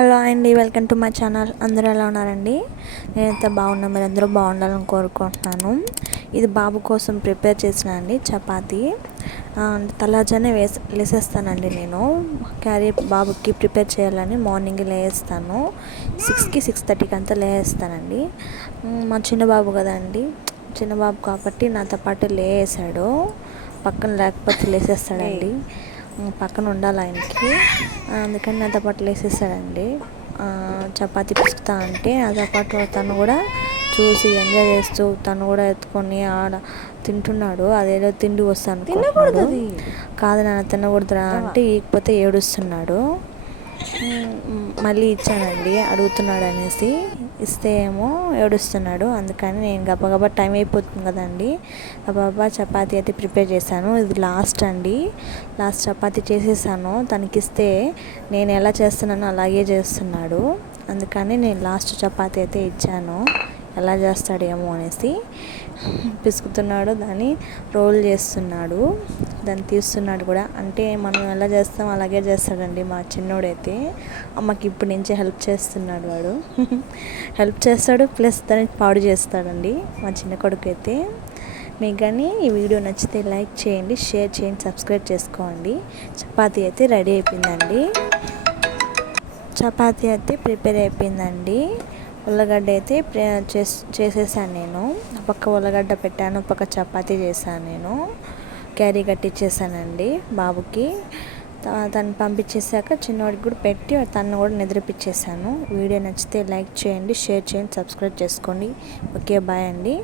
Hello అండి, welcome to my channel. అందరూ ఎలా ఉన్నారండి? నేనైతే బాగున్నా, మీరు అందరూ బాగుండాలని కోరుకుంటున్నాను. ఇది బాబు కోసం ప్రిపేర్ చేసిన అండి చపాతీ. తలాజానే లేసేస్తానండి. నేను క్యారీ బాబుకి ప్రిపేర్ చేయాలని మార్నింగ్ లేస్తాను. 6కి 6:30కి అంతా లేస్తానండి. మా చిన్న బాబు కదండి, చిన్న బాబు కాబట్టి నాతో పాటు లేసాడు. పక్కన లేకపోతే లేసేస్తాడండి, పక్కన ఉండాలి ఆయనకి. అందుకని నాతో పాటు లేసేసాడండి. చపాతీ పిసుకుతా అంటే నాతో పాటు తను కూడా చూసి ఎంజాయ్ చేస్తూ తను కూడా ఎత్తుకొని ఆడ తింటున్నాడు. అదేదో తిండి వస్తాను కాదు, నాన్న తినకూడదురా అంటే ఇకపోతే ఏడుస్తున్నాడు. మళ్ళీ ఇచ్చానండి, అడుగుతున్నాడు అనేసి. ఇస్తే ఏమో ఏడుస్తున్నాడు. అందుకని నేను గబగబా టైం అయిపోతుంది కదండి, గబగబా చపాతీ అయితే ప్రిపేర్ చేశాను. ఇది లాస్ట్ అండి, లాస్ట్ చపాతీ చేసేసాను. తనకిస్తే నేను ఎలా చేస్తున్నానో అలాగే చేస్తున్నాడు. అందుకని నేను లాస్ట్ చపాతీ అయితే ఇచ్చాను. ఎలా చేస్తాడేమో అనేసి పిసుకుతున్నాడు, దాన్ని రోల్ చేస్తున్నాడు, దాన్ని తీస్తున్నాడు కూడా. అంటే మనం ఎలా చేస్తాం అలాగే చేస్తాడండి మా చిన్నోడైతే. అమ్మకి ఇప్పటి నుంచే హెల్ప్ చేస్తున్నాడు వాడు. హెల్ప్ చేస్తాడు ప్లస్ దాన్ని పాడు చేస్తాడండి మా చిన్న కొడుకు అయితే. మీకు కానీ ఈ వీడియో నచ్చితే లైక్ చేయండి, షేర్ చేయండి, సబ్స్క్రైబ్ చేసుకోండి. చపాతీ అయితే రెడీ అయిపోయిందండి. చపాతీ అయితే ప్రిపేర్ అయిపోయిందండి. ఉల్లగడ్డ అయితే చేసేసాను నేను. పక్క ఉల్లగడ్డ పెట్టాను, పక్క చపాతీ చేశాను. నేను క్యారీ కట్టించేసానండి బాబుకి. తను పంపించేసాక చిన్నవాడికి కూడా పెట్టి తను కూడా నిద్రపిచ్చేసాను. వీడియో నచ్చితే లైక్ చేయండి, షేర్ చేయండి, సబ్స్క్రైబ్ చేసుకోండి. ఓకే, బాయ్ అండి.